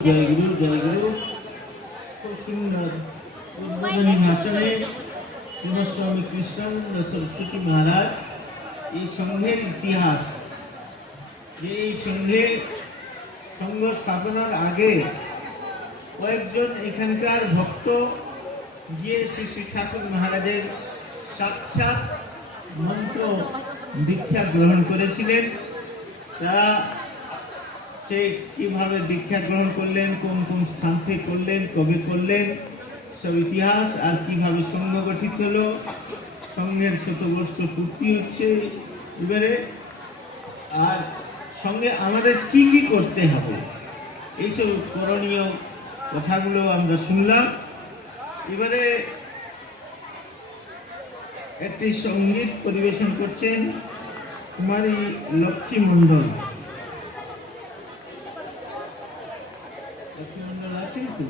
जय गुरु खूब सुंदर उद्बोधनी भाषणे स्वामी कृष्ण सरस्वती महाराज ये संघेर इतिहास ये संघे संघ स्थापनार आगे कয়েকজন এখানকার ভক্ত গিয়ে শ্রী শ্রী ঠাকুর মহারাজের সাক্ষাৎ মন্ত্র দীক্ষা গ্রহণ করেছিলেন। তারা সে কিভাবে দীক্ষা গ্রহণ করলেন, কোন কোন স্থান থেকে করলেন, কবে করলেন, সব ইতিহাস আর কিভাবে সংঘ গঠিত হলো, সংঘের শতবর্ষ পূর্তি হচ্ছে এবারে, আর সঙ্গে আমাদের কি কি করতে হবে এইসব করণীয় কথাগুলো আমরা শুনলাম। এবারে একটি সঙ্গীত পরিবেশন করছেন কুমারী লক্ষ্মী মণ্ডল। লক্ষ্মী মণ্ডল আছেন তো?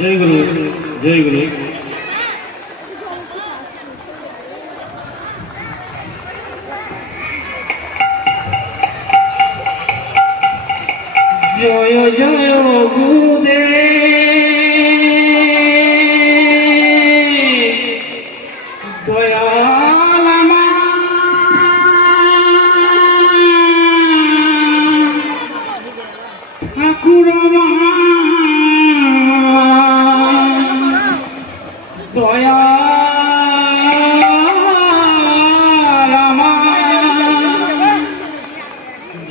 জয় গুরু, জয় গুরু। জয় জয় গুরুদেব, দয়াল ঠাকুর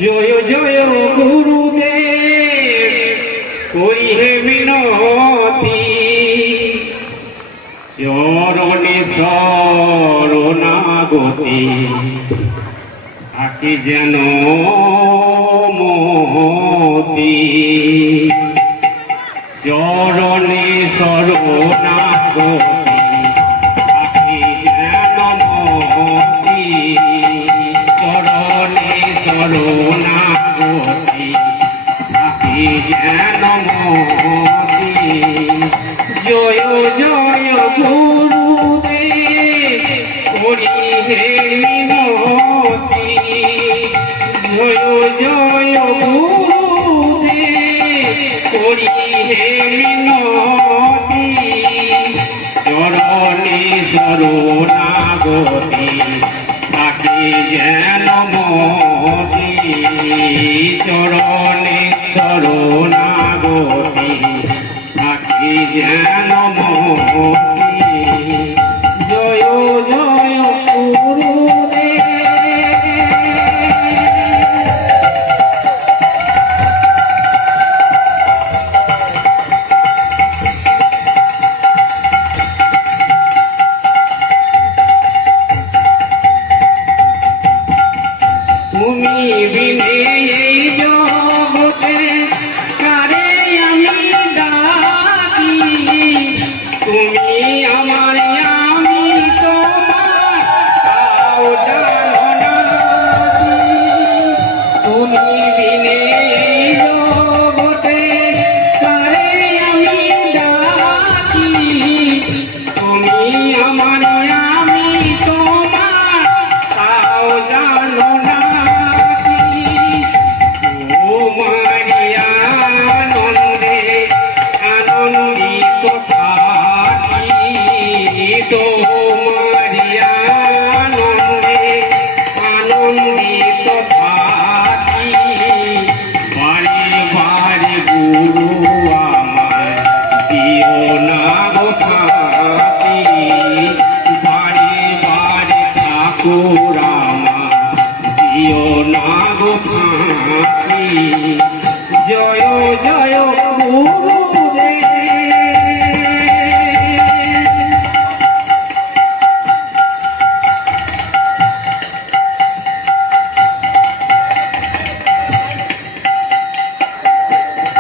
জয় জয় গুরুদেব, করি হে মিনতি, চরণে শরণাগতি, আকি যেন মতি, চরণে শরণাগতি, আকি যেন মতি, চরণে শরণাগতি, আকি যেন মতি। জয় জয় গুরুদেব, করি হে মিনতি, জয় জয় গুরুদেব, করি হে মিনতি, চরণে শরণাগতি, আকি যেন মতি, চরণে শরণাগতি, আকি যেন মতি। জয় জয় গুরুদেব। তুমি বিনে এই জগতে কারে আমি ডাকি, তুমি আমার আমি তোমার তাও জানো না। তুমি বিনে এই জগতে কারে আমি ডাকি, তুমি আমার আমি তোমার তাও জানো না। আনন্দে আনন্দিত থাকি, তোমারি আনন্দে আনন্দিত থাকি, বারে বারে গুরু আমার দিও না গো ফাঁকি, বারে বারে ঠাকুর আমার দিও না গো ফাঁকি। জয় জয় গুরুদেব।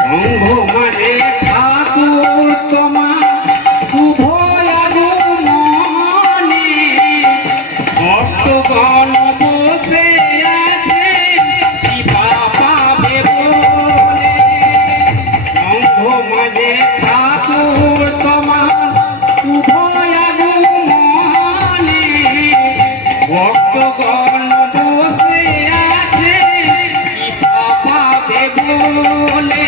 অঙ্গ মানে ঠাকুর তোমার শুভ আগমনে, ভক্তগণ বসে আছে কৃপা পাবে বলে। অঙ্গ মানে ঠাকুর তোমার শুভ আগমনে, ভক্তগণ বসে আছে কৃপা পাবে বলে।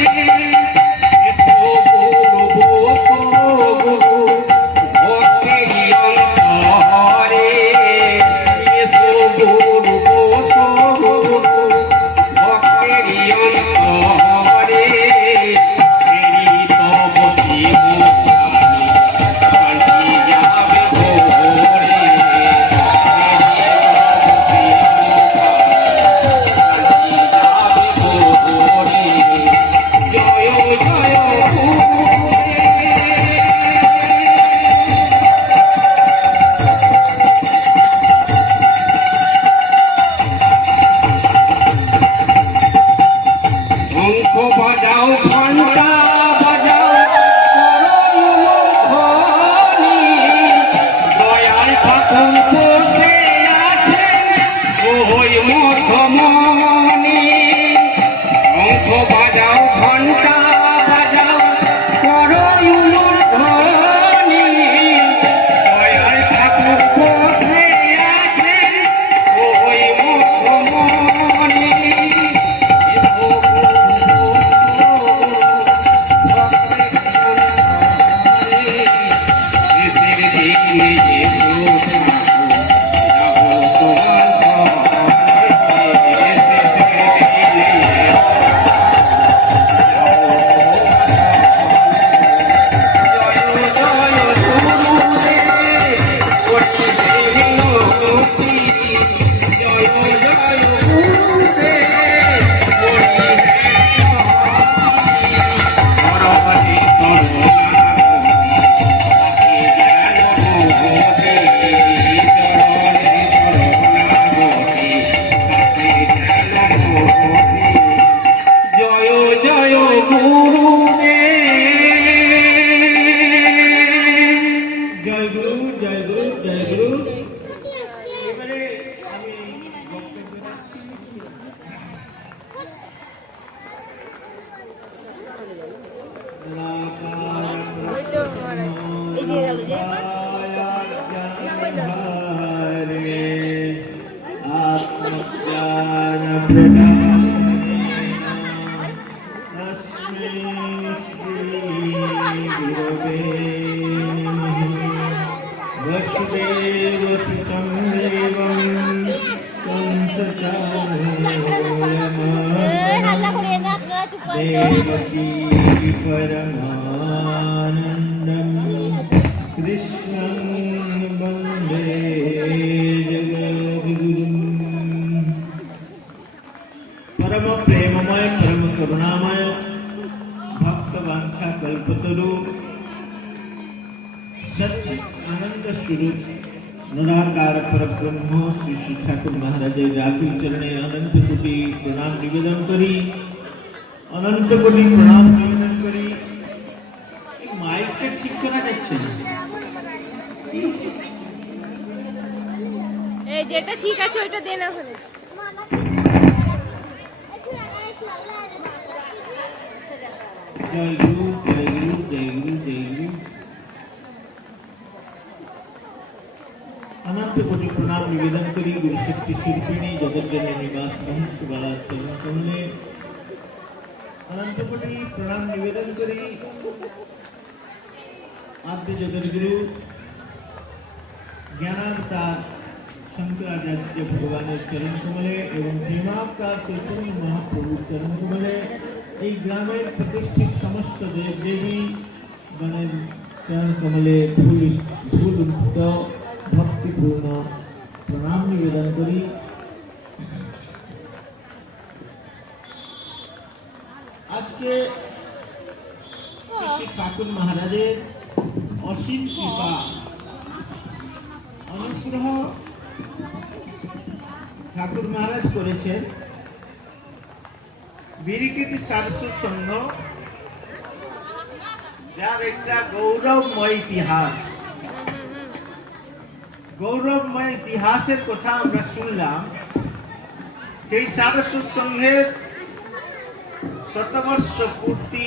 বাজাও ঘন্টা বাজাও ধ্বনি, দয়াল ঠাকুর বসে আছে ওই মধ্যমণি। শঙ্খ বাজাও ঘন্টা বাজাও করো देवकी परमानन्दं कृष्णं वन्दे जगद्गुरुं। परम प्रेममय परम करुणामय भक्तवांछा कल्पतरु सच्चिद आनंद स्वरूप निराकार परब्रह्म श्री श्री ठाकुर महाराज राखी चरणे अनंत कोटि प्रणाम निवेदन करी अनंत कोटि प्रणाम निवेदन करी। माइक के ठीक करा যাচ্ছে না, এই যেটা ঠিক আছে ওইটা দে না হলে। জয় গুরু জয় গুরু জয় গুরু জয় গুরু। अनंत कोटि प्रणाम निवेदन करी गुरु शक्ति स्वरूपिणी जगज्जननी निवास महंत बाला चरण कमले अनंत कोटि प्रणाम निवेदन करी आद्य जगद्गुरु ज्ञानावतार शंकराचार्य भगवान चरण कमले एवं प्रेमावतार चैतन्य महाप्रभु चरण कमले ग्रामेर प्रतिष्ठित समस्त देव देवी गणेर चरण कमले फूल भक्तिपूर्ण प्रणाम निवेदन करी। आज के श्री ठाकुर महाराजेर असीम कृपा अनुग्रह ठाकुर महाराज करेছেন বিরিকিটি সারস্বত সংঘ যার একটা গৌরবময় ইতিহাস। গৌরবময় ইতিহাসের কথা আমরা শুনলাম। সেই সারস্বত সংঘের শতবর্ষ পূর্তি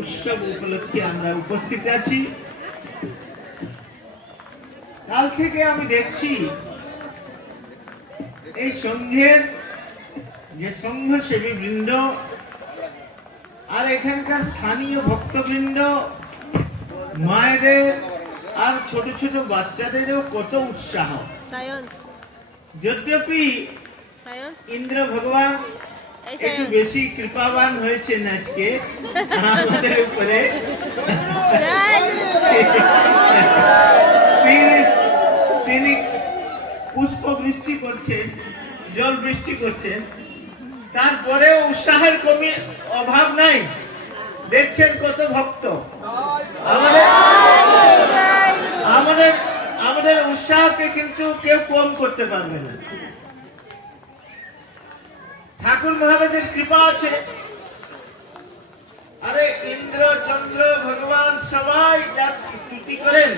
উৎসব উপলক্ষে আমরা উপস্থিত আছি। কাল থেকে আমি দেখছি এই সংঘের যে সংঘসেবী বৃন্দ আর এখানকার স্থানীয় ভক্তবৃন্দ মায়েদের আর ছোট ছোট বাচ্চাদেরও কত উৎসাহ। যদ্যপি ইন্দ্র ভগবান একটু বেশি কৃপাবান হয়েছেন আজকে আমাদের উপরে, তিনি পুষ্প বৃষ্টি করছেন, জল বৃষ্টি করছেন, তারপরেও উৎসাহের কমি অভাব নাই। দেখছেন কত ভক্ত। আমাদের উৎসাহকে কিন্তু কেউ কম করতে পারবে না। ঠাকুর মহারাজের কৃপা আছে। আরে ইন্দ্র চন্দ্র ভগবান সবাই যার স্তুতি করেন।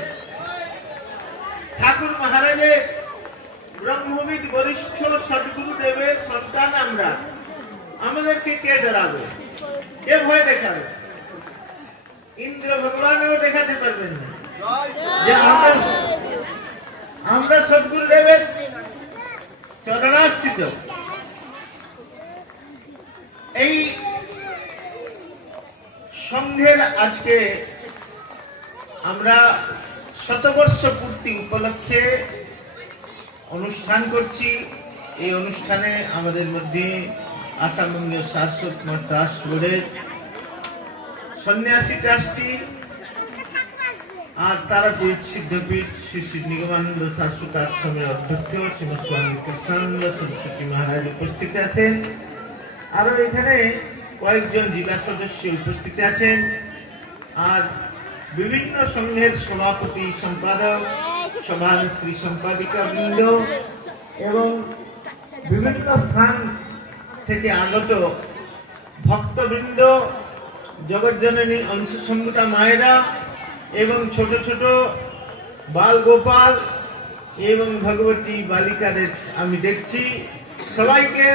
ঠাকুর মহারাজের ব্রহ্মবিদ বরিষ্ঠ সদ্গুরু দেবের সন্তান আমরা। আমাদেরকে কে ডরাবে, কে ভয় দেখাবে? ইন্দ্র ভগবানও দেখাতে পারবেন না যে আমরা সদ্গুরু দেবের চরণাশ্রিত। এই সংঘের আজকে আমরা শতবর্ষ পূর্তি উপলক্ষে অনুষ্ঠান করছি। এই অনুষ্ঠানে আমাদের মধ্যে আসামবঙ্গের শাশ্বত মঠ ট্রাস্ট বোর্ডের সন্ন্যাসী ট্রাস্টি আর তারাপীঠ সিদ্ধপীঠ শ্রী শ্রী নিগমানন্দ শাশ্বত আশ্রমের অধ্যক্ষ শ্রীমৎ স্বামী কৃষ্ণানন্দ সরস্বতী মহারাজ উপস্থিত আছেন। আরো এখানে কয়েকজন জেলা সদস্য উপস্থিত আছেন আর বিভিন্ন সংঘের সভাপতি সম্পাদক সভানেত্রী সম্পাদিকা বৃন্দ এবং বিভিন্ন স্থান থেকে আগত ভক্তবৃন্দ, জগজ্জননী অংশসংহিতা মায়েরা এবং ছোট ছোট বাল গোপাল এবং ভগবতী বালিকাদের আমি দেখছি। সবাইকে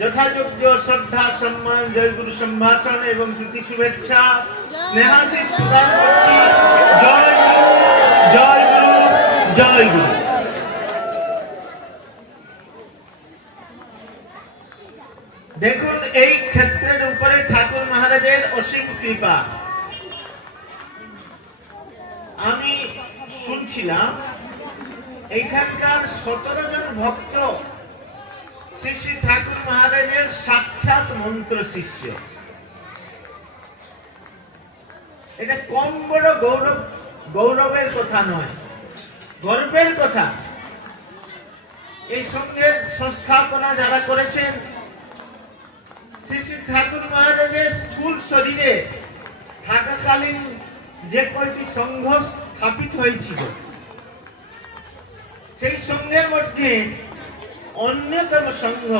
যথাযোগ্য শ্রদ্ধা সম্মান জয়গুরু সম্ভাষণ এবং প্রীতি শুভেচ্ছা স্নেহাশীষ প্রদান করছি। জয় গুরু জয় গুরু জয় গুরু। মহারাজের অসীম কৃপা। আমি শুনছিলাম এখানকার 17 জন ভক্ত শ্রী শ্রী ঠাকুর মহারাজের সাক্ষাৎ মন্ত্র শিষ্য। এটা কম বড় গৌরবের কথা নয়, গর্বের কথা। এই সঙ্গের সংস্থাপনা যারা করেছেন, শ্রী শ্রী ঠাকুর মহারাজের স্থূল শরীরে থাকাকালীন যে কয়টি সংঘ স্থাপিত হয়েছিল, সেই সংঘের মধ্যে অন্যতম সংঘ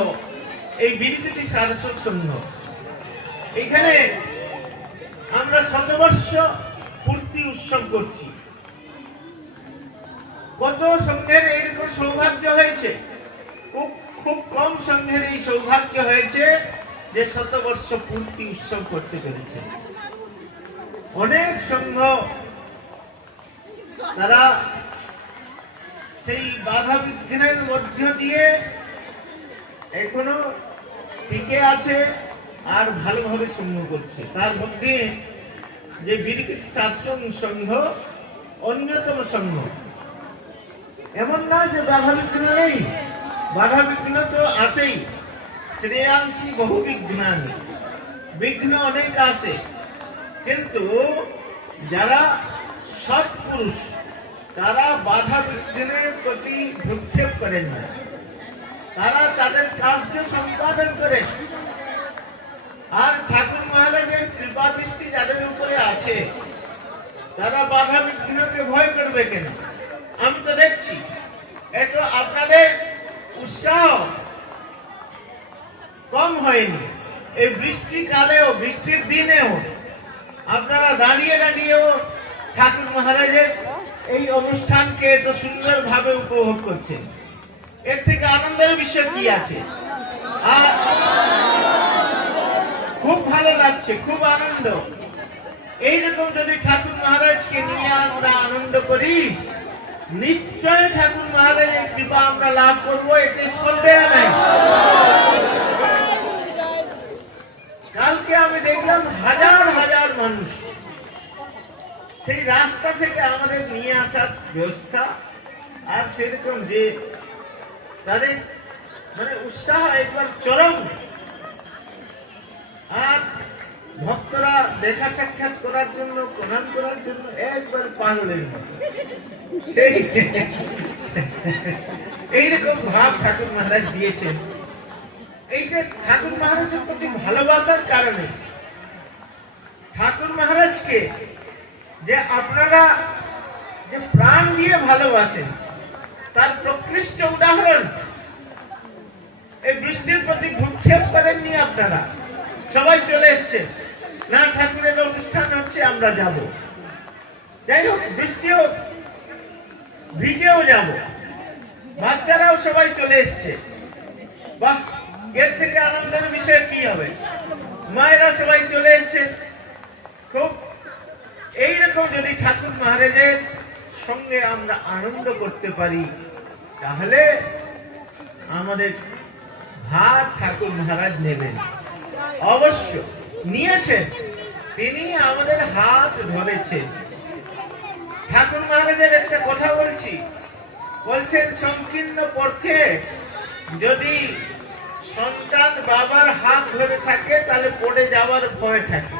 এই বিরকুটি সারস্বত সংঘ। এখানে আমরা শতবর্ষ পূর্তি উৎসব করছি। কত সংঘের এইরকম সৌভাগ্য হয়েছে? খুব কম সংঘের এই সৌভাগ্য হয়েছে যে শতবর্ষ পূর্তি উৎসব করতে পেরেছে। অনেক সংঘ তারা সেই বাধা বিঘ্নের মধ্য দিয়ে এখনো টিকে আছে আর ভালোভাবে সংঘ করছে। তার মধ্যে যে বিরকুটি সারস্বত সংঘ অন্যতম সংঘ। এমন না যে বাধা বিঘ্ন নেই, বাধা বিঘ্ন তো আসেই। শ্রেয়াংশী বহু বিঘ্নানি, বিঘ্ন অনেক আছে, কিন্তু যারা সৎপুরুষ তারা বাধা বিঘ্নের প্রতি ভ্রুক্ষেপ করেন না। তারা তাদের কার্য সম্পাদন করেন। আর ঠাকুর মহারাজের কৃপা দৃষ্টি যাদের উপরে আছে, তারা বাধা বিঘ্নকে ভয় করবে কেন? আমি তো দেখছি এত আপনাদের উৎসাহ কম হয়নি। এই বৃষ্টিকালেও, বৃষ্টির দিনেও আপনারা দাঁড়িয়ে দাঁড়িয়েও ঠাকুর মহারাজের এই অনুষ্ঠানকে এত সুন্দরভাবে উপভোগ করছেন। এর থেকে আনন্দের বিষয় কি আছে? আর খুব ভালো লাগছে, খুব আনন্দ। এইরকম যদি ঠাকুর মহারাজকে নিয়ে আমরা আনন্দ করি, নিশ্চয় ঠাকুর মহারাজের কৃপা আমরা লাভ করবো, এতে সন্দেহ নাই। কালকে আমি দেখলাম হাজার হাজার মানুষ সেই রাস্তা থেকে আমাদের নিয়ে আসার ব্যবস্থা, আর সেরকম যে তাদের মানে উৎসাহ একবার চরম। আর ভক্তরা দেখা সাক্ষাৎ করার জন্য, প্রণাম করার জন্য একবার পাগলের মতো। এইরকম ভাব ঠাকুর মহারাজ দিয়েছেন। এই যে ঠাকুর মহারাজের প্রতি ভালোবাসার কারণে, ঠাকুর মহারাজকে যে আপনারা যে প্রাণ দিয়ে ভালোবাসেন, তার প্রকৃষ্ট উদাহরণ এই বৃষ্টির প্রতি ভ্রুক্ষেপ করেননি। আপনারা সবাই চলে এসছেন, না ঠাকুরের অনুষ্ঠান হচ্ছে আমরা যাব, যাই হোক বৃষ্টিও ভিজেও যাব, বাচ্চারাও সবাই চলে এসছে। বাহ, এর থেকে আনন্দের বিষয় কি হবে? মায়েরা সবাই চলে এসছে। খুব এইরকম যদি ঠাকুর মহারাজের সঙ্গে আমরা আনন্দ করতে পারি, তাহলে আমাদের ভার ঠাকুর মহারাজ নেবেন। অবশ্য নিয়েছেন, তিনি আমাদের হাত ধরেছেন। ঠাকুর মহারাজের একটা কথা বলছি, বলছেন সংকীর্ণ পক্ষে যদি সন্তান বাবার হাত ধরে থাকে তাহলে পড়ে যাওয়ার ভয় থাকে,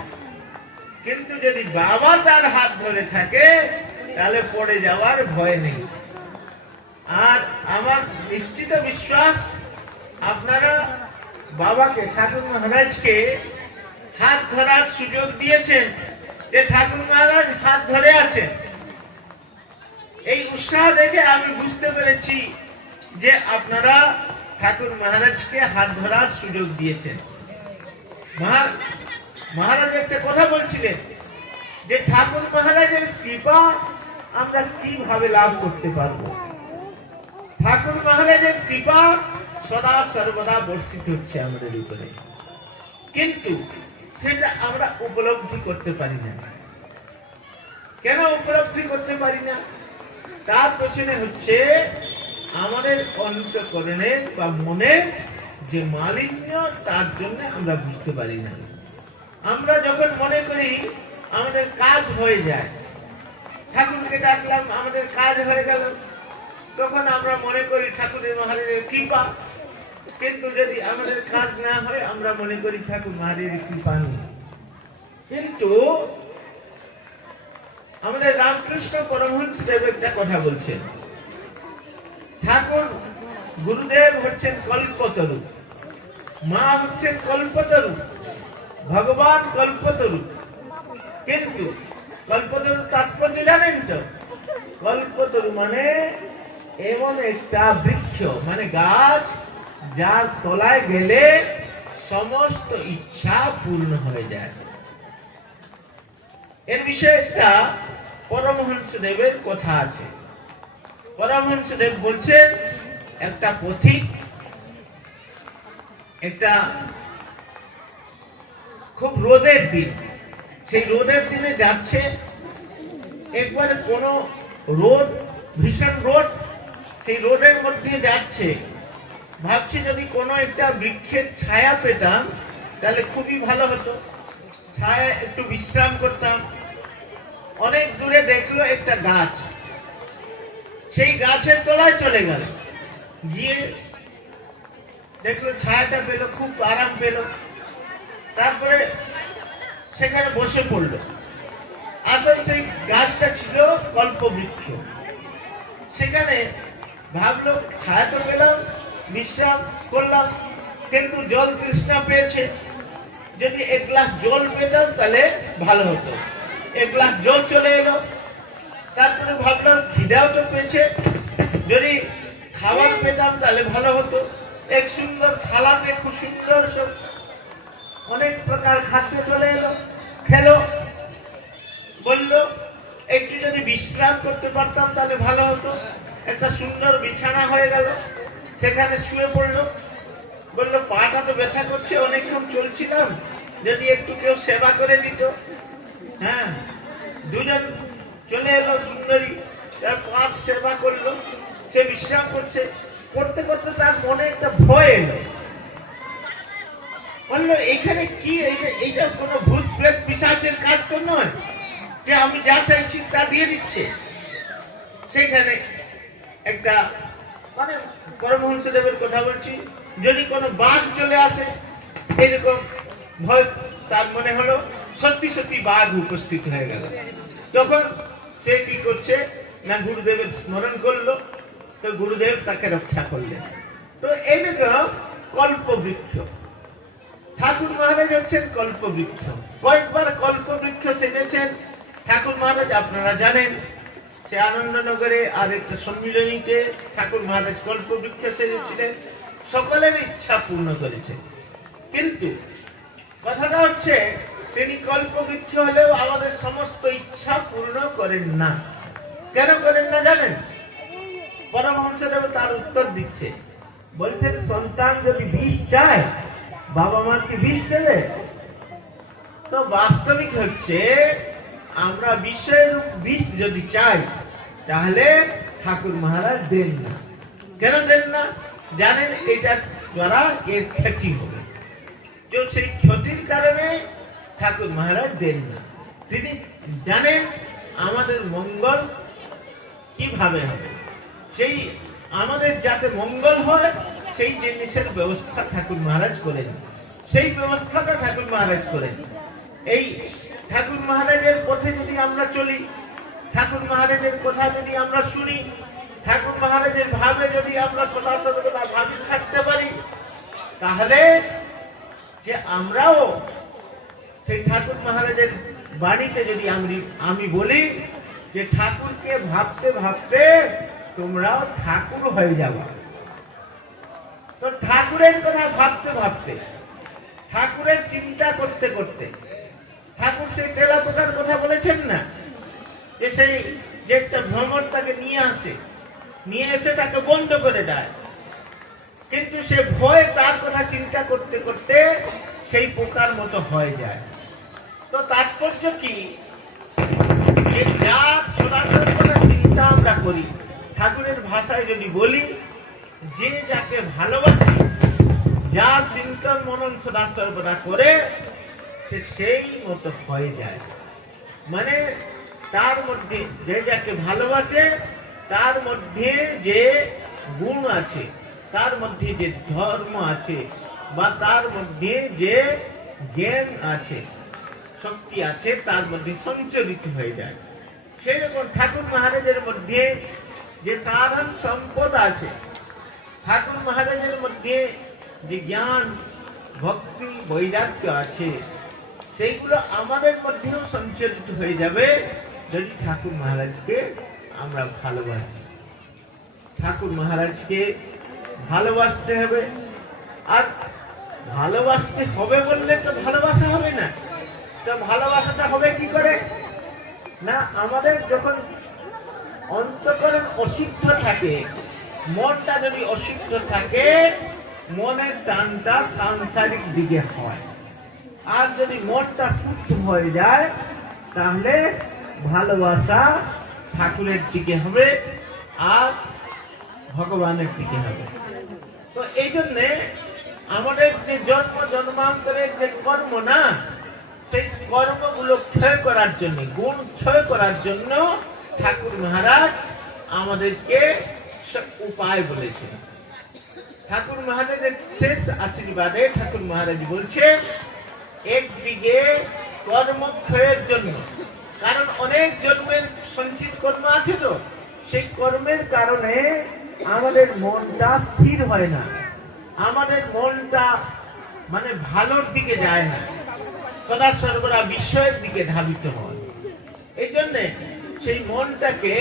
কিন্তু যদি বাবা তার হাত ধরে থাকে তাহলে পড়ে যাওয়ার ভয় নেই। আর আমার নিশ্চিত বিশ্বাস আপনারা বাবাকে, ঠাকুর মহারাজকে হাত ধরার সুযোগ দিয়েছেন, যে ঠাকুর মহারাজ হাত ধরে আছেন। এই উৎসাহ দেখে আমি বুঝতে পেরেছি যে আপনারা ঠাকুর মহারাজকে হাত ধরার সুযোগ দিয়েছেন। মহারাজ একটা কথা বলছিলেন যে ঠাকুর মহারাজের কৃপা আমরা কিভাবে লাভ করতে পারবো। ঠাকুর মহারাজের কৃপা সদা সর্বদা বর্ষিত হচ্ছে আমাদের উপরে, কিন্তু সেটা আমরা উপলব্ধি করতে পারি না। কেন উপলব্ধি করতে পারি না? তার পেছনে হচ্ছে আমাদের অন্তঃকরণের বা মনের যে মালিন্য, তার জন্য আমরা বুঝতে পারি না। আমরা যখন মনে করি আমাদের কাজ হয়ে যায়, ঠাকুরকে ডাকলাম আমাদের কাজ হয়ে গেল, তখন আমরা মনে করি ঠাকুরের মহারাজের কৃপা। কিন্তু যদি আমাদের কাজ না হয় আমরা মনে করি ঠাকুর মহারাজের কৃপা নেই। কিন্তু আমাদের রামকৃষ্ণ পরমহংস দেব একটা কথা বলছেন, ঠাকুর গুরুদেব হচ্ছেন কল্পতরু, মা হচ্ছেন কল্পতরু, ভগবান কল্পতরু। কিন্তু কল্পতরু তাৎপর্য জানেন তো? কল্পতরু মানে এমন একটা বৃক্ষ, মানে গাছ, যার তলায় গেলে সমস্ত ইচ্ছা পূর্ণ হয়ে যায়। এর বিষয়ে একটা পরমহংস দেবের কথা আছে। পরমহংস দেব বলছেন, একটা পথিক একটা খুব রোদের দিন, সেই রোদের দিনে যাচ্ছে, একবারে কোন রোদ, ভীষণ রোদ, সেই রোদের মধ্যে যাচ্ছে, ভাবছি যদি কোনো একটা বৃক্ষের ছায়া পেতাম তাহলে খুবই ভালো হতো, ছায়া একটু বিশ্রাম করতাম। অনেক দূরে দেখলো একটা গাছ, সেই গাছের তলায় চলে গেল, গিয়ে দেখলো ছায়াটা পেল, খুব আরাম পেল, তারপরে সেখানে বসে পড়লো। আসলে সেই গাছটা ছিল কল্পবৃক্ষ। সেখানে ভাবলো ছায়া তো পেলাম, বিশ্রাম করলাম, কিন্তু জল তৃষ্ণা পেয়েছে, যদি এক গ্লাস জল পেতাম তাহলে ভালো হতো। এক গ্লাস জল চলে এলো, তারপরে ভাবলাম খিদাও তো পেয়েছে, যদি খাবার পেতাম তাহলে ভালো হতো। এক সুন্দর থালাতে খুব সুন্দর সব অনেক প্রকার খাদ্য চলে এলো, খেলো, বললো একটু যদি বিশ্রাম করতে পারতাম তাহলে ভালো হতো। একটা সুন্দর বিছানা হয়ে গেল, সেখানে শুয়ে পড়লো, বললো পাটা তো ব্যথা করছে, অনেকক্ষণ চলছিলাম, যদি একটু কেউ সেবা করে দিত। হ্যাঁ, দুজন চলে এলো সুন্দরী, তার পাঁচ সেবা করলো, সে বিশ্রাম করছে, করতে করতে তার মনে একটা ভয় এলো, বললো এখানে কি, এইটা কোনো ভূত প্রেত পিশাচের কাজ তো নয় যে আমি যা চাইছি তা দিয়ে দিচ্ছে। সেখানে একটা, মানে পরমহংস দেবের কথা বলছি, যদি কোনো বাঘ চলে আসে, এরকম ভয় তার মনে হলো, সত্যি সত্যি বাঘ উপস্থিত হয়ে গেল। তখন সে কি করছে না, গুরুদেবের স্মরণ করলো, তো গুরুদেব তাকে রক্ষা করলেন। তো এইরকম কল্পবৃক্ষ, ঠাকুর মহারাজ হচ্ছেন কল্পবৃক্ষ। কয়েকবার কল্পবৃক্ষ সেজেছেন ঠাকুর মহারাজ, আপনারা জানেন। সে আনন্দনগরে আর একটা সম্মিলনীতে ঠাকুর মহারাজ কল্পবৃক্ষ সেজেছিলেন, সকলের ইচ্ছা পূর্ণ করেছে। কিন্তু কথাটা হচ্ছে, তিনি কল্পবৃক্ষ হলেও আমাদের সমস্ত ইচ্ছা পূর্ণ করেন না। কেন করেন না জানেন? পরমহংসদেব তার উত্তর দিচ্ছে, বলছেন সন্তান যদি বিষ চায়, বাবা মা কি বিষ দেবে? তো বাস্তবিক হচ্ছে, আমরা বিষয়ের বিষ যদি চাই তাহলে ঠাকুর মহারাজ দেন না। কেন দেন না জানেন? এটা দ্বারা এর ক্ষতি হবে, তো সেই ক্ষতির কারণে ঠাকুর মহারাজ দেন না। তিনি জানেন আমাদের মঙ্গল কিভাবে হবে, সেই আমাদের যাতে মঙ্গল হয় সেই জিনিসের ব্যবস্থা ঠাকুর মহারাজ করেন, সেই ব্যবস্থাটা ঠাকুর মহারাজ করেন। এই ঠাকুর মহারাজের পথে যদি আমরা চলি, ঠাকুর মহারাজের কথা যদি আমরা শুনি, ঠাকুর মহারাজের ভাবে যদি আমরা সদা সর্বদা ভাবি থাকতে পারি, তাহলে যে আমরাও সেই ঠাকুর মহারাজের বাড়িতে যদি আমি বলি যে ঠাকুরকে ভাবতে ভাবতে তোমরাও ঠাকুর হয়ে যাবে, তো ঠাকুরের কথা ভাবতে ভাবতে, ঠাকুরের চিন্তা করতে করতে, ঠাকুর সেই তেলাপোকার কথা বলেছেন না, যে সেই যে একটা ভ্রমণ তাকে নিয়ে এসে তাকে বন্ধ করে দেয়, কিন্তু সে ভয় তার কথা চিন্তা করতে করতে সেই পোকার মতো হয়ে যায়। তো তাৎপর্য কি, যে যা সরাসরি করে চিন্তা আমরা করি, ঠাকুরের ভাষায় যদি বলি, যে যাকে ভালোবাসি, যা চিন্তন মনন সদা সর্বদা করে, সে সেই মতো হয়ে যায়। মানে তার মধ্যে যে যাকে ভালোবাসে তার মধ্যে যে গুণ আছে, তার মধ্যে যে ধর্ম আছে, বা তার মধ্যে যে জ্ঞান আছে, শক্তি আছে, তার মধ্যে সঞ্চারিত হয়ে যায়। সেই রকম ঠাকুর মহারাজের মধ্যে যে সাধারণ সম্পদ আছে, ঠাকুর মহারাজের মধ্যে যে জ্ঞান, ভক্তি, বৈরাগ্য আছে, সেইগুলো আমাদের মধ্যেও সঞ্চারিত হয়ে যাবে যদি ঠাকুর মহারাজকে আমরা ভালোবাসি। ঠাকুর মহারাজকে ভালোবাসতে হবে। আর ভালোবাসতে হবে বললে তো ভালোবাসা হবে না। তো ভালোবাসাটা হবে কি করে? না, আমাদের যখন অন্তঃকরণ অসিদ্ধ থাকে, মনটা যদি অসিদ্ধ থাকে, মনের টানটা সাংসারিক দিকে হয়। আর যদি মনটা শুদ্ধ হয়ে যায়, তাহলে ভালোবাসা ঠাকুরের দিকে হবে আর ভগবানের দিকে হবে। তো এই জন্যে আমাদের যে জন্ম জন্মান্তরের যে কর্ম না, সেই কর্মগুলো ক্ষয় করার জন্য, গুণ ক্ষয় করার জন্য ঠাকুর মহারাজ আমাদেরকে উপায় বলেছেন। ঠাকুর মহারাজের শেষ আশীর্বাদে ঠাকুর মহারাজ বলছে একদিকে কর্মক্ষয়ের জন্য, কারণ অনেক জন্মের সঞ্চিত কর্ম আছে, তো সেই কর্মের কারণে আমাদের মনটা স্থির হয় না, আমাদের মনটা মানে ভালোর দিকে যায় না, সদা সর্বদা বিষয়ের দিকে ধাবিত হয়। এই জন্য সেই মনটাকে,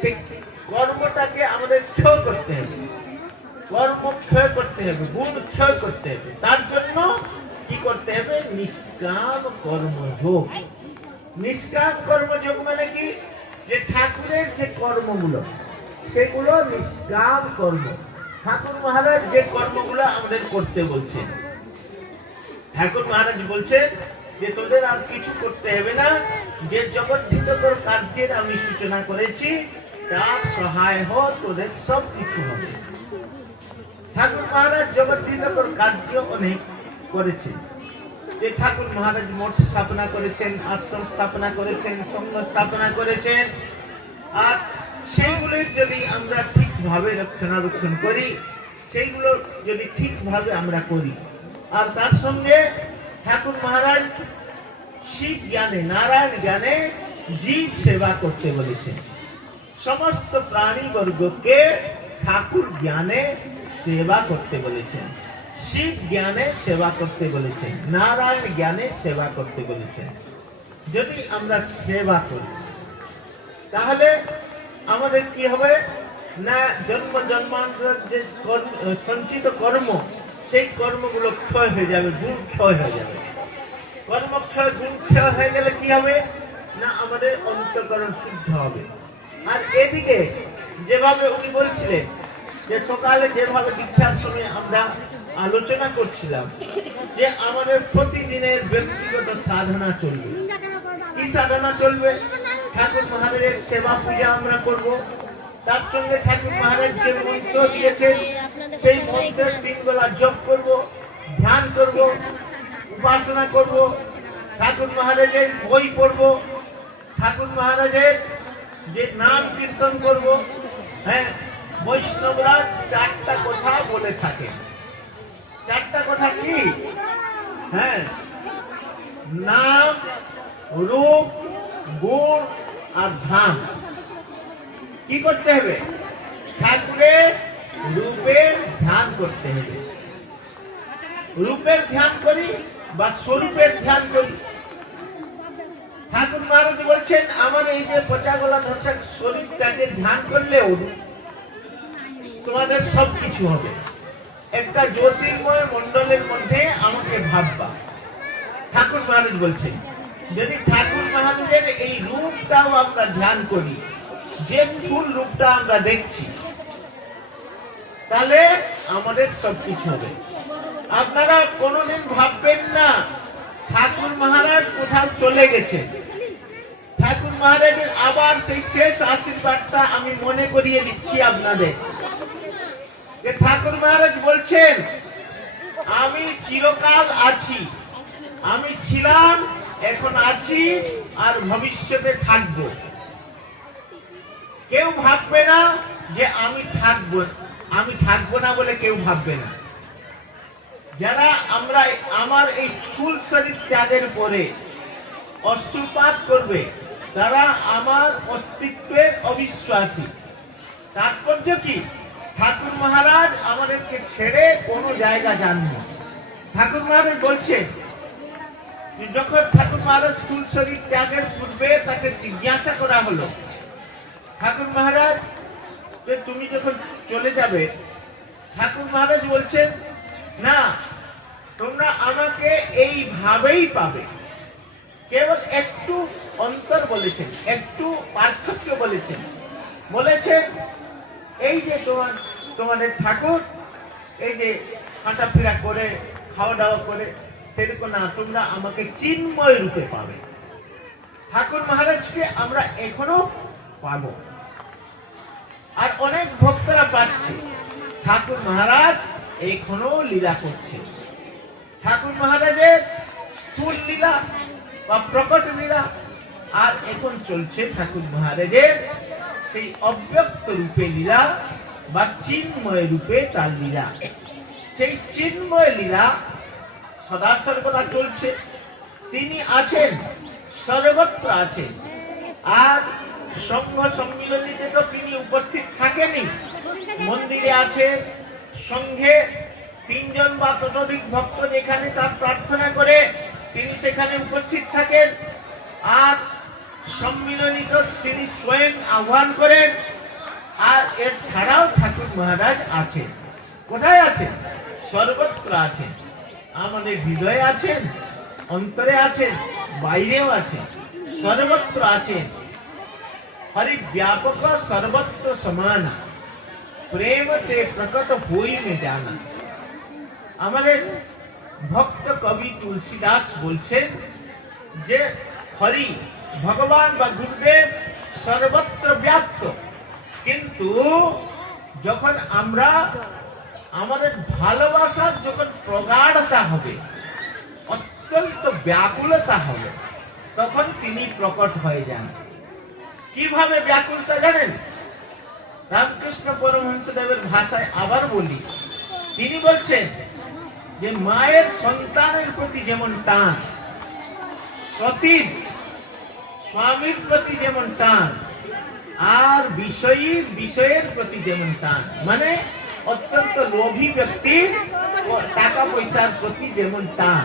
সেই কর্মটাকে আমাদের ক্ষয় করতে হবে, কর্ম ক্ষয় করতে হবে, গুণ ক্ষয় করতে হবে। তার জন্য কি করতে হবে? নিষ্কাম কর্মযোগ। নিষ্কাম কর্মযোগ মানে কি? যে ঠাকুরের যে কর্মগুলো, সেগুলো নিষ্কাম কর্ম। ঠাকুর মহারাজ যে কর্মগুলো আমাদের করতে বলছেন, ঠাকুর মহারাজ বলছেন যে তোদের আর কিছু করতে হবে না, যে জগদ্ধিতকর কার্যের আমি সূচনা করেছি তার সহায় হ, তোদের সব কিছু হবে। ঠাকুর মহারাজ জগদ্ধিতকর কার্য অনেক করেছেন। যে ঠাকুর মহারাজ মঠ স্থাপনা করেছেন, আশ্রম স্থাপনা করেছেন, সংঘ স্থাপনা করেছেন। আর সেইগুলোর যদি আমরা ঠিকভাবে রক্ষণাবেক্ষণ করি, সেইগুলো যদি ঠিকভাবে আমরা করি, আর তার সঙ্গে ঠাকুর মহারাজ শিব জ্ঞানে, নারায়ণ জ্ঞানে জীব সেবা করতে বলেছেন। সমস্ত প্রাণী বর্গকে ঠাকুর জ্ঞানে সেবা করতে বলেছেন, শিব জ্ঞানে সেবা করতে বলেছেন, নারায়ণ জ্ঞানে সেবা করতে বলেছেন। যদি আমরা সেবা করি তাহলে আমাদের কি হবে? না, জন্ম জন্মান্তর যে সঞ্চিত কর্ম, সেই কর্মগুলো ক্ষয় হয়ে যাবে, গুণ ক্ষয় হয়ে যাবে। কর্মক্ষয়, গুণ ক্ষয় হয়ে গেলে কি হবে? না, আমাদের অন্তঃকরণ শুদ্ধ হবে। আর এদিকে যেভাবে উনি বলছিলেন, যে সকালে যেভাবে দীক্ষার সময় আমরা আলোচনা করছিলাম, যে আমাদের প্রতিদিনের ব্যক্তিগত সাধনা চলবে। কি সাধনা চলবে? ঠাকুর মহারাজের সেবা পূজা আমরা করব, তার সঙ্গে ঠাকুর মহারাজ যে মন্ত্র দিয়েছেন সেই মন্ত্রের 3 বেলা জপ করব, ধ্যান করব, উপাসনা করব, ঠাকুর মহারাজের বই পড়ব, ঠাকুর মহারাজের যে নাম কীর্তন করব। হ্যাঁ, বৈষ্ণবরা 4টা কথা বলে থাকে। 4টা কথা কি? হ্যাঁ, নাম, রূপ, গুণ আর ধাম। কি করতে হবে? ঠাকুরের রূপের ধ্যান করতে হবে। রূপের ধ্যান করি বা স্বরূপের ধ্যান করি। ঠাকুর মহারাজ বলছেন আমার এই যে পচা গলা ধসা শরীরটাকে ধ্যান করলেও তোমাদের সব কিছু হবে। একটা জ্যোতির্ময় মন্ডলের মধ্যে আমাকে ভাববা। ঠাকুর মহারাজ বলছেন যদি ঠাকুর মহারাজের এই রূপটাও আমরা ধ্যান করি, যে ফুল রূপটা আমরা দেখছি, তাহলে আমাদের সবকিছু হবে। আপনারা কোনোদিন ভাববেন না ঠাকুর মহারাজ কোথাও চলে গেছে। ঠাকুর মহারাজের আবার সেই শেষ আশীর্বাদটা আমি মনে করিয়ে দিচ্ছি আপনাদের, যে ঠাকুর মহারাজ বলছেন আমি চিরকাল আছি, আমি ছিলাম, এখন আছি, আর ভবিষ্যতে থাকবো। কেউ ভাববে না যে আমি থাকবো না বলে কেউ ভাববে না। যারা আমরা আমার এই স্থূল শরীর ত্যাগের পরে অশ্রুপাত করবে, তারা আমার অস্তিত্বের অবিশ্বাসী। তাৎপর্য কি? ঠাকুর মহারাজ আমাদেরকে ছেড়ে কোনো জায়গা যাননি। ঠাকুর মহারাজ বলছেন, যখন ঠাকুর মহারাজ স্থূল শরীর ত্যাগের পূর্বে তাকে জিজ্ঞাসা করা হলো, ঠাকুর মহারাজ যে তুমি যখন চলে যাবে, ঠাকুর মহারাজ বলছেন, না, তোমরা আমাকে এইভাবেই পাবে। কেবল একটু অন্তর বলেছেন, একটু পার্থক্য বলেছেন। বলেছেন এই যে তোমাদের ঠাকুর এই যে হাঁটাফেরা করে, খাওয়া দাওয়া করে, সেরকম না, তোমরা আমাকে চিন্ময় রূপে পাবে। ঠাকুর মহারাজকে আমরা এখনো পাবো, আর অনেক ভক্তরা পাচ্ছে। ঠাকুর মহারাজ এখনো লীলা করছে। ঠাকুর মহারাজের স্থূল লীলা বা প্রকট লীলা, আর এখন চলছে ঠাকুর মহারাজের সেই অব্যক্ত রূপে লীলা বা চিন্ময় রূপে তার লীলা। সেই চিন্ময় লীলা সদা সর্বদা চলছে। তিনি আছেন, সর্বত্র আছেন। আর সংঘ সম্মিলনীতে তো তিনি উপস্থিত থাকেনি, মন্দিরে আছে, সংঘে 3 জন বা ততোধিক ভক্ত যেখানে তার প্রার্থনা করে তিনি সেখানে উপস্থিত থাকেন। আর সম্মিলনী তো তিনি স্বয়ং আহ্বান করেন। আর এর ছাড়াও ঠাকুর মহারাজ আছেন। কোথায় আছেন? সর্বত্র আছেন। আমাদের হৃদয়ে আছেন, অন্তরে আছেন, বাইরেও আছেন, সর্বত্র আছেন। हरि व्यापक सर्वत्र समान, प्रेम से प्रकट होई में जाना। আমাদের ভক্ত কবি তুলসীদাস বলছেন যে হরি ভগবান বা গুরুদেব সর্বত্র ব্যাপ্ত, কিন্তু যখন আমরা আমাদের ভালোবাসার যখন প্রগাঢ়তা হবে, অত্যন্ত ব্যাকুলতা হবে, তখন তিনি প্রকট হয়ে যান। কিভাবে ব্যাকুলতা জানেন? রামকৃষ্ণ পরমহংসদেবের ভাষায় আবার বলি, তিনি বলছেন যে মায়ের সন্তানের প্রতি যেমন টান, সতীর স্বামীর প্রতি যেমন টান, আর বিষয়ের প্রতি যেমন টান, মানে অত্যন্ত লোভী ব্যক্তির টাকা পয়সার প্রতি যেমন টান,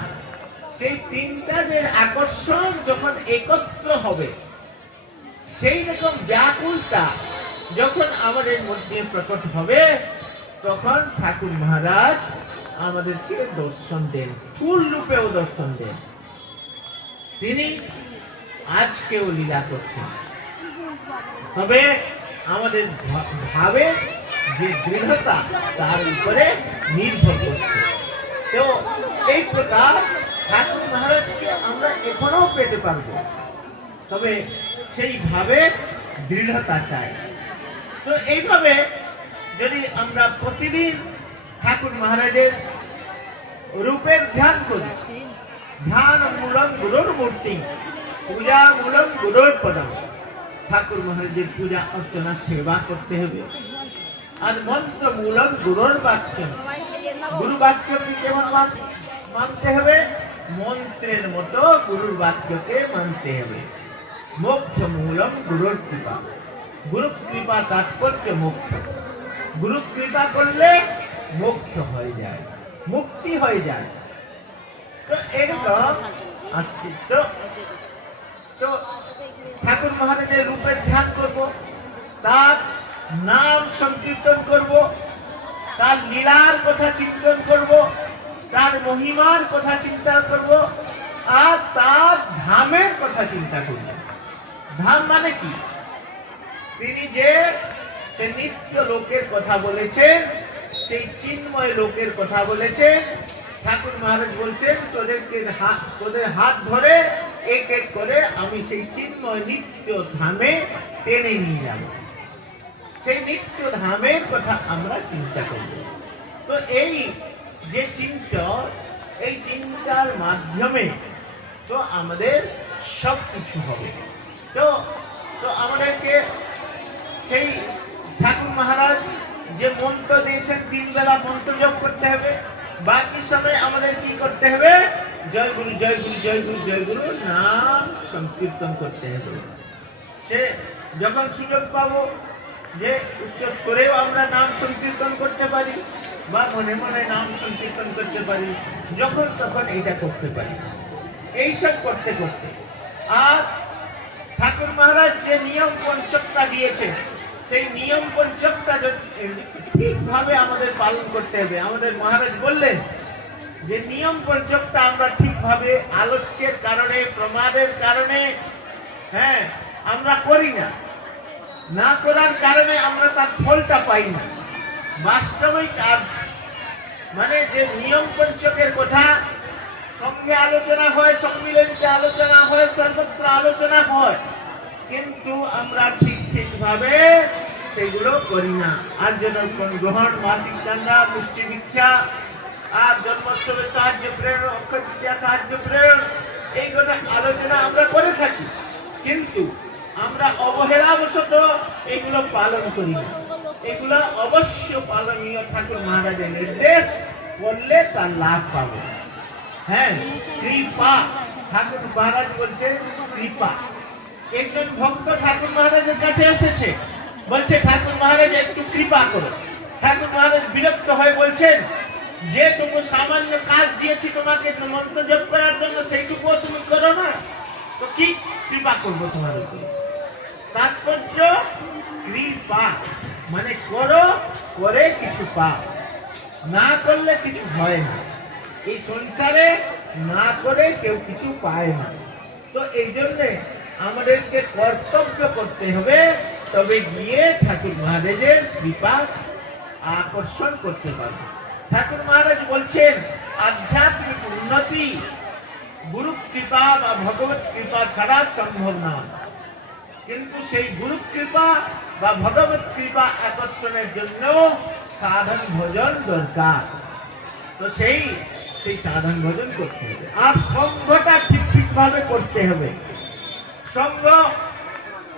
সেই তিনটা যে আকর্ষণ যখন একত্র হবে, সেই রকম ব্যাকুলতা যখন আমাদের মধ্যে প্রকট হবে, তখন ঠাকুর মহারাজ আমাদেরকে দর্শন দেন, ফুল রূপেও দর্শন দেন। তিনি আজকেও লীলা করছেন, তবে আমাদের ভাবে যে দৃঢ়তা তার উপরে নির্ভর করছে। তো এই প্রকার ঠাকুর মহারাজকে আমরা এখনো পেতে পারবো, তবে সেইভাবে দৃঢ়তা চাই। তো এইভাবে যদি আমরা প্রতিদিন ঠাকুর মহারাজের রূপের ধ্যান করি, ধ্যান মূলম গুরুর মূর্তি, পূজা মূলম গুরুর পদম, ঠাকুর মহারাজের পূজা অর্চনা সেবা করতে হবে। আর মন্ত্র মূলম গুরুর বাক্য, গুরু বাক্যকে যেমন মানতে হবে, মন্ত্রের মতো গুরুর বাক্যকে মানতে হবে। মোক্ষ মূলম গুরুর কৃপা, গুরু কৃপা তাৎপর্য মোক্ষ। গুরু কৃপা করলে মোক্ষ হয়ে যায়, মুক্তি হয়ে যায়। তো এরকম তো ঠাকুর মহারাজের রূপের ধ্যান করব, তার নাম সংকীর্তন করব, তার লীলার কথা চিন্তন করব, তার মহিমার কথা চিন্তা করব, আর তার ধামের কথা চিন্তা করব। ধাম মানে কি? তিনি যে নিত্য লোকের কথা বলেছেন, সেই চিন্ময় লোকের কথা বলেছেন। ঠাকুর মহারাজ বলছেন, তোদের হাত ধরে এক এক করে আমি সেই চিন্ময় নিত্য ধামে টেনে নিয়ে যাব। সেই নিত্য ধামের কথা আমরা চিন্তা করব। তো এই যে চিন্তা, এই চিন্তার মাধ্যমে তো আমাদের সব কিছু হবে। তো তো আমাদেরকে সেই ঠাকুর মহারাজ যে মন্ত্র দিয়েছেন 3 বেলা মন্ত্র জপ করতে হবে, বাকি সময় আমাদের কি করতে হবে? জয় গুরু জয় গুরু জয় গুরু জয় গুরু নাম সংকীর্তন করতে হবে। সে যখন সুযোগ পাবো যে উচ্চ করেও আমরা নাম সংকীর্তন করতে পারি বা মনে মনে নাম সংকীর্তন করতে পারি, যখন তখন এইটা করতে পারি। এইসব করতে করতে আর ঠাকুর মহারাজ যে নিয়ম পঞ্চকটা দিয়েছে, সেই নিয়ম পঞ্চকটা ঠিকভাবে আমাদের পালন করতে হবে। আমাদের মহারাজ বললেন যে নিয়ম পঞ্চকটা আমরা ঠিকভাবে আলস্যের কারণে, প্রমাদের কারণে আমরা করি না। না করার কারণে আমরা তার ফলটা পাই না। বাস্তবিক কাজ মানে যে নিয়ম পঞ্চকের কথা সঙ্গে আলোচনা হয়, সম্মিলনীতে আলোচনা হয়, সর্বত্র আলোচনা হয়, কিন্তু আমরা ঠিকভাবে সেগুলো করি না। আর যেরকম গ্রহণ, মাসিক চাঁদা, পুষ্টি ভিক্ষা, আর জন্মোৎসবে সাহায্য প্রেরণ, অক্ষয় তৃতীয়া সাহায্য প্রেরণ, এইগুলো আলোচনা আমরা করে থাকি, কিন্তু আমরা অবহেলাবশত এগুলো পালন করি না। এগুলো অবশ্য পালনীয়। ঠাকুর মহারাজের নির্দেশ করলে তার লাভ পাবো। কৃপা, ঠাকুর মহারাজ বলছে কৃপা। একজন ভক্ত ঠাকুর মহারাজের কাছে এসেছে, বলছে ঠাকুর মহারাজ একটু কৃপা করো। ঠাকুর মহারাজ বিরক্ত হয়ে বলছেন যে তুমি সামান্য কাজ দিয়েছি তোমাকে মন্ত্র জপ করার জন্য, সেইটুকু তুমি করো না, তো কি কৃপা করবো তোমার উপরে? তাৎপর্য কৃপা মানে করো, করে কিছু পাও, না করলে কিছু হয় না। এই সংসারে না করে কেউ কিছু পায় না। তো এই জন্যে আমাদেরকে কর্তব্য করতে হবে, তবে গিয়ে ঠাকুর মহারাজের কৃপা আকর্ষণ করতে পারবে। ঠাকুর মহারাজ বলছেন আধ্যাত্মিক উন্নতি গুরু কৃপা বা ভগবত কৃপা ছাড়া সম্ভব না, কিন্তু সেই গুরু কৃপা বা ভগবত কৃপা আকর্ষণের জন্য সাধন ভজন দরকার। তো সেই সাধন ভজন করতে হবে। আর সঙ্গটা ঠিক ভাবে করতে হবে। সঙ্গ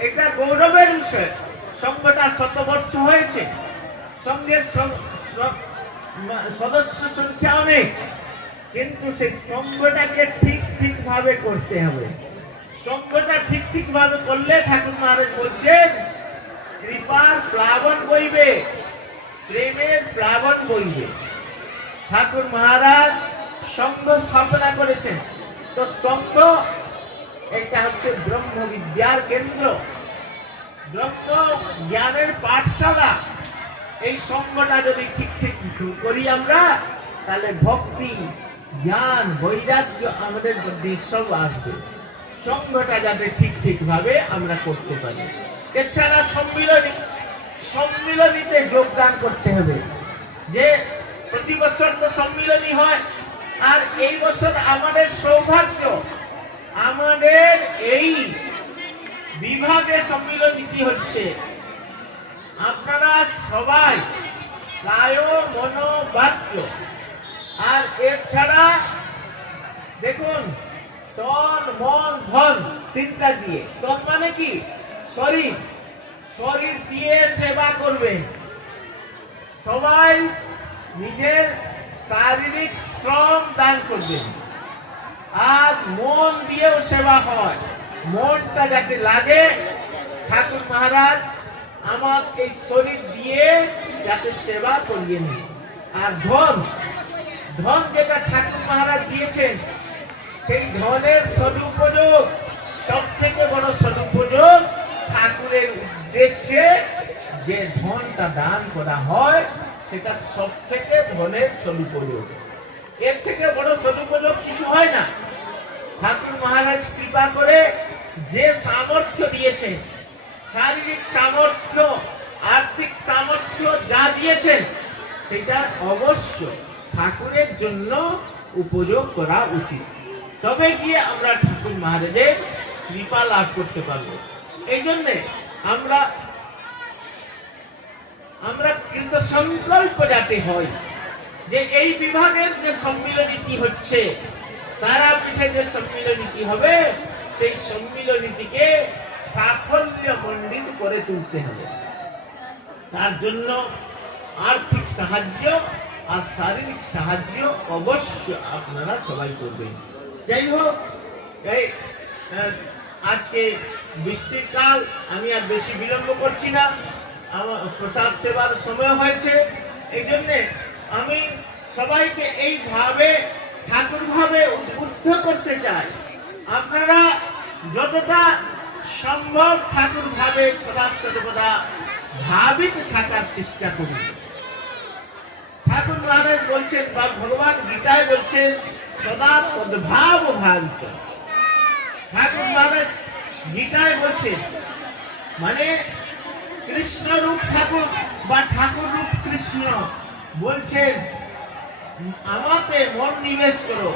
এটা গৌরবের বিষয়। সঙ্গটা 100 বর্ষ হয়েছে, সঙ্গের সদস্য সংখ্যা অনেক, কিন্তু সেই সঙ্গটাকে ঠিক ভাবে করতে হবে। সঙ্গটা ঠিক ভাবে করলে ঠাকুর মহারাজ বলছেন কৃপার প্লাবন বইবে, প্রেমের প্লাবন বইবে। ঠাকুর মহারাজ সঙ্গ স্থাপনা করেছেন। তো সঙ্গ এটা হচ্ছে ব্রহ্ম বিদ্যার কেন্দ্র, ব্রহ্ম জ্ঞানের পাঠশালা। এই সঙ্গটা যদি ঠিক করি আমরা, তাহলে ভক্তি, জ্ঞান, বৈরাগ্য আমাদের মধ্যে সব আসবে। সঙ্গটা যাতে ঠিক ভাবে আমরা করতে পারি। এছাড়া সম্মিলনীতে যোগদান করতে হবে। যে প্রতি বছর তো সম্মিলনী হয়, আর এই বছর আমাদের সৌভাগ্য, আমাদের এই বিভাগে সম্মিলনীটি হচ্ছে। আপনারা সবাই কায় মনোবাক্য, আর এছাড়া দেখুন তন মন ধন 3টা দিয়ে। তন মানে কি? শরীর দিয়ে সেবা করবেন। সবাই নিজের শারীরিক শ্রম দান করবেন। আর মন দিয়েও সেবা হয়। মনটা যাতে লাগে, ঠাকুর মহারাজ আমার এই শরীর দিয়ে যাতে সেবা করিয়ে নিন। আর ধন যেটা ঠাকুর মহারাজ দিয়েছেন, সেই ধনের সদুপযোগ, সব থেকে বড় সদুপযোগ ঠাকুরের উদ্দেশ্যে যে ধনটা দান করা হয়, সেটা সব থেকে ধনের সদুপযোগ। এর থেকে বড় সদুপযোগ কিছু হয় না। ঠাকুর মহারাজ কৃপা করে যে সামর্থ্য দিয়েছেন, শারীরিক সামর্থ্য, আর্থিক সামর্থ্য যা দিয়েছেন, সেটা অবশ্য ঠাকুরের জন্য উপযোগ করা উচিত। তবে গিয়ে আমরা ঠাকুর মহারাজের কৃপা লাভ করতে পারবো। এই জন্যে আমরা কিন্তু সংকল্প যাতে হয় যে এই বিভাগের যে সম্মিলনীটি হচ্ছে, তারাপীঠে যে সম্মিলনীটি হবে সেই সম্মিলনীটিকে সাফল্য মণ্ডিত করে তুলতে হবে। তার জন্য আর্থিক সাহায্য আর শারীরিক সাহায্য অবশ্য আপনারা সবাই করবেন। যাই হোক, আজকে বৃষ্টির কাল, আমি আর বেশি বিলম্ব করছি না, আমার প্রসাদ সেবার সময় হয়েছে। এই জন্যে আমি সবাইকে এইভাবে ঠাকুর ভাবে উদ্বুদ্ধ করতে চাই, আপনারা যতটা সম্ভব ঠাকুর ভাবে সদা ভাবিত থাকার চেষ্টা করুন। ঠাকুর মহারাজ বলছেন বা ভগবান গীতায় বলছেন সদা সদ্ভাব ভাবিত। ঠাকুর মহারাজ গীতায় বলছেন, মানে কৃষ্ণ রূপ ঠাকুর বা ঠাকুর রূপ কৃষ্ণ বলছেন, আমাতে মন নিবেশ করো,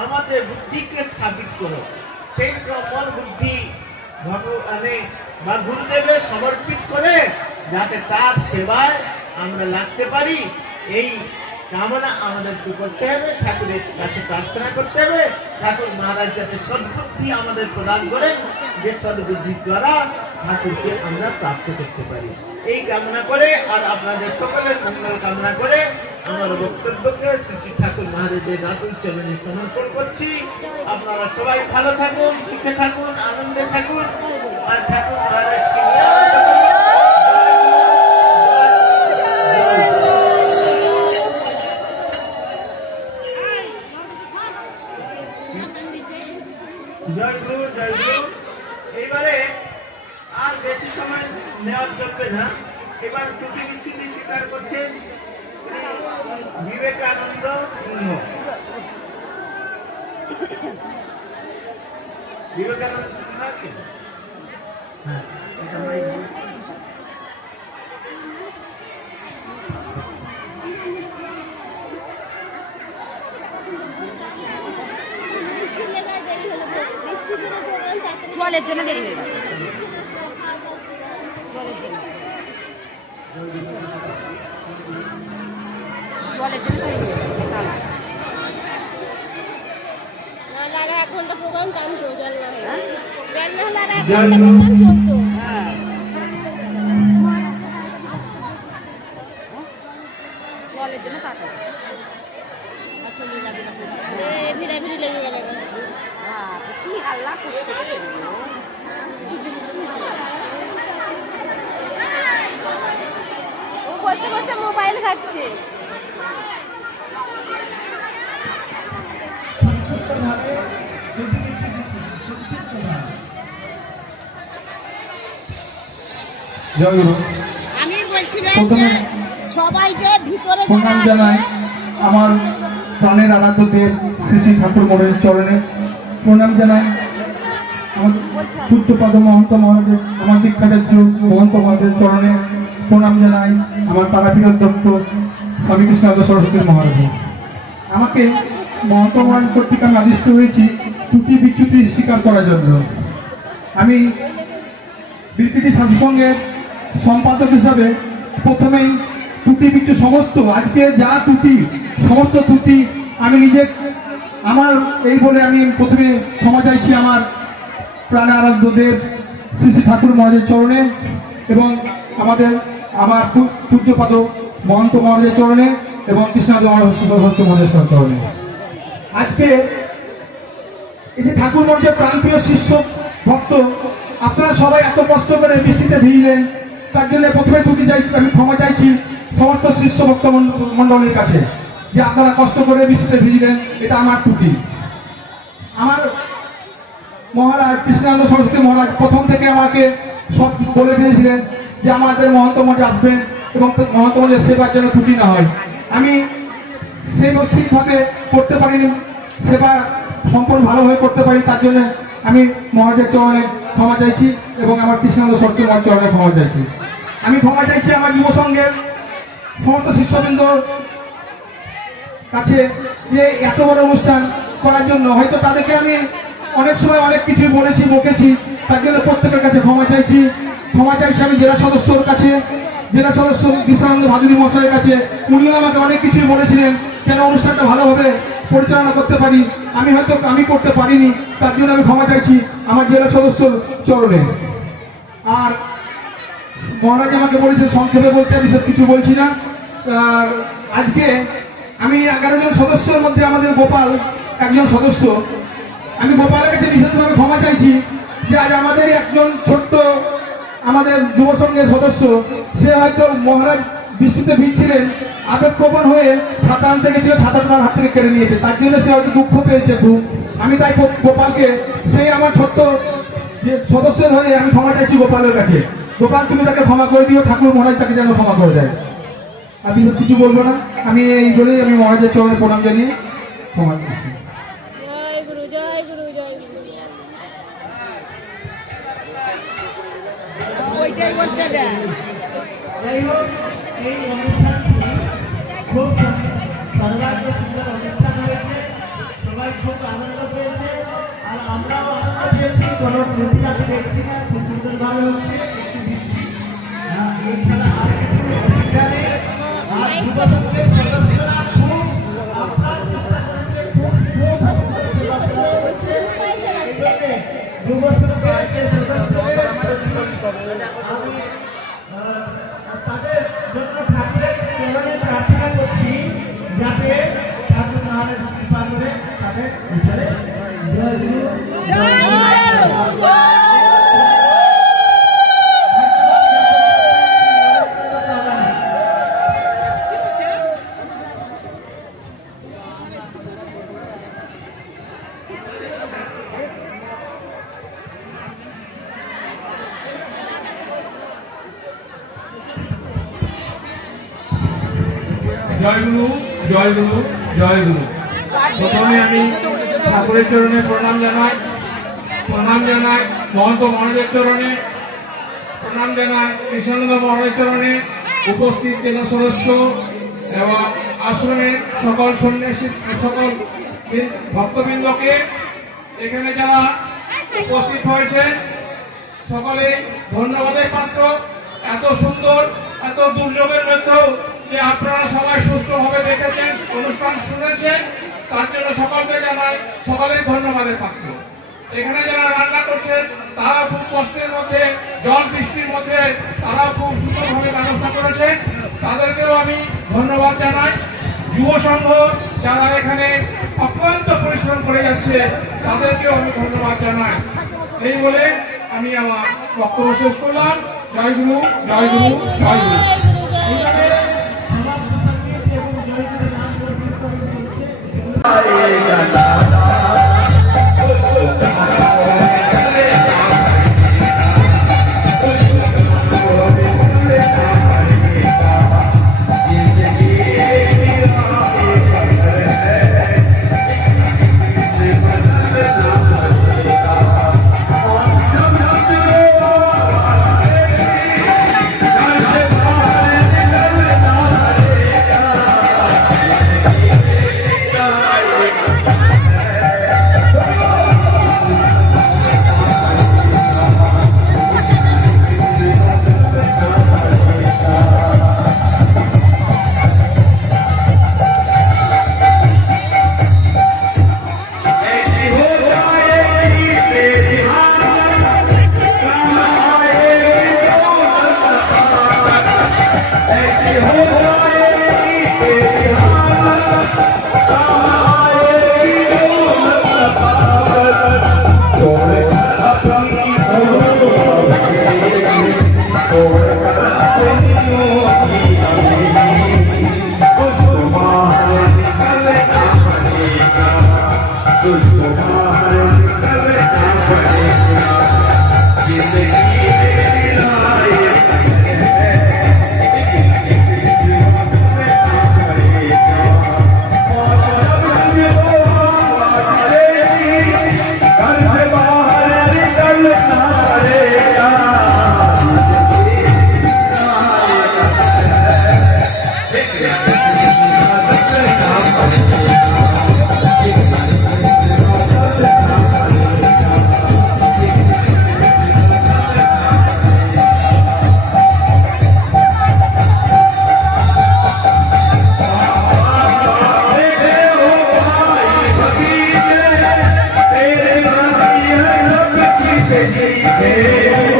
আমাতে বুদ্ধিকে স্থাপিত করো। সেই মন বুদ্ধি ভগবানে বা গুরুদেবে সমর্পিত করে যাতে তার সেবায় আমরা লাগতে পারি, এই কামনা আমাদেরকে করতে হবে। ঠাকুরের কাছে প্রার্থনা করতে হবে ঠাকুর মহারাজ যাতে সদ্বুদ্ধি আমাদের প্রদান করেন, যে সদ্বুদ্ধির দ্বারা ঠাকুরকে আমরা প্রাপ্ত করতে পারি। এই কামনা করে আর আপনাদের সকলের মঙ্গল কামনা করে আমার বক্তব্যকে শ্রী ঠাকুর মহারাজের নাতুল চরণে সমর্পণ করছি। আপনারা সবাই ভালো থাকুন, সুখে থাকুন, আনন্দে থাকুন, আর ঠাকুর মহারাজকে জয় গুরু, জয় গুরু। এবারে আর বেশি সময় নেওয়া চলবে না। এবার ত্রুটি বিচ্ছুতি স্বীকার করছেন বিবেকানন্দ সিংহ। বিবেকানন্দ সিংহ আছেন? হ্যাঁ, জলের জন্য দেরি হয়ে গেল। জলের জন্য দেরি হয়ে গেল। নাহলে আর 1 ঘন্টা প্রোগ্রাম টানতো, জল না হলে। ব্যান না হলে আর 1 ঘন্টা প্রোগ্রাম চলতো। জলের জন্য তাকে ভিড়া ভিড়ি লেগে গেল। কি হাল্লা করছে, ও বসে বসে মোবাইল ঘাটছে। আমি বলছিলাম সবাই যে ভিতরে প্রণাম জানাই আমার প্রাণের আরাধ্যদের শ্রী ঠাকুর মহারাজের চরণে। প্রণাম জানাই আমার সূর্যপদ মহন্ত মহারাজের, আমার দীক্ষাচার্য মহন্ত মহারাজের চরণে। প্রণাম জানাই আমার তারাপীঠ অধ্যক্ষ স্বামী কৃষ্ণানন্দ সরস্বতী মহারাজের। আমাকে মহন্ত মহারাজ কর্তৃক আমি আদিষ্ট হয়েছি ত্রুটি বিচ্যুতি স্বীকার করার জন্য। আমি বিরপিটি সাধুসংঘের সম্পাদক হিসাবে প্রথমেই ত্রুটি বিচ্ছু সমস্ত আজকে যা ত্রুটি, সমস্ত ত্রুটি আমি নিজে আমার এই বলে আমি প্রথমে ক্ষমা চাইছি আমার প্রাণ আরাধ্যদের শ্রী শ্রী ঠাকুর মহারাজের চরণে এবং আমার সূর্যপদ মহন্ত মহারাজের চরণে এবং কৃষ্ণানন্দ মহারাজের চরণে। আজকে এই যে ঠাকুর মহারাজের প্রাণপ্রিয় শিষ্য ভক্ত, আপনারা সবাই এত কষ্ট করে বৃষ্টিতে ভিজলেন, তার জন্য প্রথমে ত্রুটি চাইছি, আমি ক্ষমা চাইছি সমস্ত শিষ্য ভক্ত মন্ডলের কাছে যে আপনারা কষ্ট করে বৃষ্টিতে ভিজলেন, এটা আমার ত্রুটি। আমার মহারাজ কৃষ্ণানন্দ সরস্বতী মহারাজ প্রথম থেকে আমাকে সব বলে দিয়েছিলেন যে আমাদের মহন্ত মঠে আসবেন এবং মহন্ত মঠের সেবার যেন ত্রুটি না হয়। আমি সেই ঠিকভাবে করতে পারিনি, সেবা সম্পূর্ণ ভালোভাবে করতে পারি, তার জন্য আমি মহারাজের চরণে ক্ষমা চাইছি এবং আমার কৃষ্ণানন্দ সরস্বতী মহারাজের চরণে ক্ষমা চাইছি। আমি ক্ষমা চাইছি আমার যুব সংঘের সমস্ত শিষ্যবৃন্দ কাছে যে এত বড় অনুষ্ঠান করার জন্য। হয়তো তাদেরকে আমি অনেক সময় অনেক কিছু বলেছি, বকেছি, তার জন্য প্রত্যেকের কাছে ক্ষমা চাইছি। ক্ষমা চাইছি আমি জেলা সদস্যর কাছে, জেলা সদস্য কৃষ্ণানন্দ ভাদুরী মহাশয়ের কাছে। উনিও আমাকে অনেক কিছুই বলেছিলেন যেন অনুষ্ঠানটা ভালোভাবে পরিচালনা করতে পারি। আমি করতে পারিনি, তার জন্য আমি ক্ষমা চাইছি আমার জেলা সদস্যর চরণে। আর মহারাজ আমাকে বলেছে সংক্ষেপে বলতে, আমি সব কিছু বলছি না। আর আজকে আমি 11 জন সদস্যের মধ্যে আমাদের গোপাল একজন সদস্য। আমি গোপালের কাছে বিশেষভাবে ক্ষমা চাইছি যে আজ আমাদের একজন ছোট্ট আমাদের যুব সংঘের সদস্য, সে হয়তো মহারাজ বৃষ্টিতে ভিজছিলেন, আবেগপ্রবণ হয়ে ছাতা আনতে গেছিল, ছাতা তার হাত থেকে কেড়ে নিয়েছে, তার জন্য সে হয়তো দুঃখ পেয়েছে খুব। আমি তাই গোপালকে, সেই আমার ছোট্ট যে সদস্যের হয়ে আমি ক্ষমা চাইছি গোপালের কাছে। গোপাল, তুমি তাকে ক্ষমা করে দিও, ঠাকুর মহারাজ তাকে যেন ক্ষমা করে দেয়। আমি কিছু বলবো না, আমি এই বলেই আমি মহারাজের চরণে প্রণাম জানিয়ে ক্ষমা চাইছি। জয় গুরু, জয় গুরু, জয় গুরু। ওইটাই বলতে দেয়। যাই হোক, এই অনুষ্ঠানটি খুব সর্বাগ্র সুন্দর অনুষ্ঠান হয়েছে, সবাই খুব আনন্দ পেয়েছে, আর আমরাও আনন্দ পেয়েছি। কোনো ত্রুটি আমি দেখছি না, খুব সুন্দরভাবে হচ্ছে। একটু বৃষ্টি, এছাড়া আর কিছু অসুবিধা নেই। আর যুব সংঘের সদস্যরা খুব আপ্রাণ চেষ্টা করেছে, খুব সেবা করেছে। এই জন্যে যুব সংঘের যে সদস্যদের আমি তাদের জন্য ঠাকুরের চরণে প্রার্থনা করছি যাতে ঠাকুর মহারাজ কৃপা করে তাদের বিচারে জয় গুরু, জয় গুরু। জয় গুরু, জয় গুরু, জয় গুরু। প্রথমে আমি ঠাকুরের চরণে প্রণাম জানাই, মহন্ত মহারাজের চরণে প্রণাম জানাই, কৃষ্ণানন্দ মহারাজের চরণে, উপস্থিত জেলা সদস্য এবং আশ্রমের সকল সন্ন্যাসী, সকল ভক্তবৃন্দকে, এখানে যারা উপস্থিত হয়েছেন সকলে ধন্যবাদের পাত্র। এত সুন্দর, এত দুর্যোগের মধ্যেও যে আপনারা সবাই সুস্থভাবে দেখেছেন, অনুষ্ঠান শুনেছেন, তার জন্য সকলকে জানাই, সকলের ধন্যবাদের পাত্র। এখানে যারা রান্না করছেন তারা খুব কষ্টের মধ্যে, জল বৃষ্টির মধ্যে তারাও খুব সুন্দরভাবে ব্যবস্থা করেছেন, তাদেরকেও আমি ধন্যবাদ জানাই। যুব সংঘ যারা এখানে অক্লান্ত পরিশ্রম করে যাচ্ছে তাদেরকেও আমি ধন্যবাদ জানাই। এই বলে আমি আমার বক্তব্য শেষ করলাম। জয় গুরু, জয় গুরু, জয় গুরু। এইভাবে সমাপ্ত সঙ্গীত এবং জয় গুরু নাম করতে হে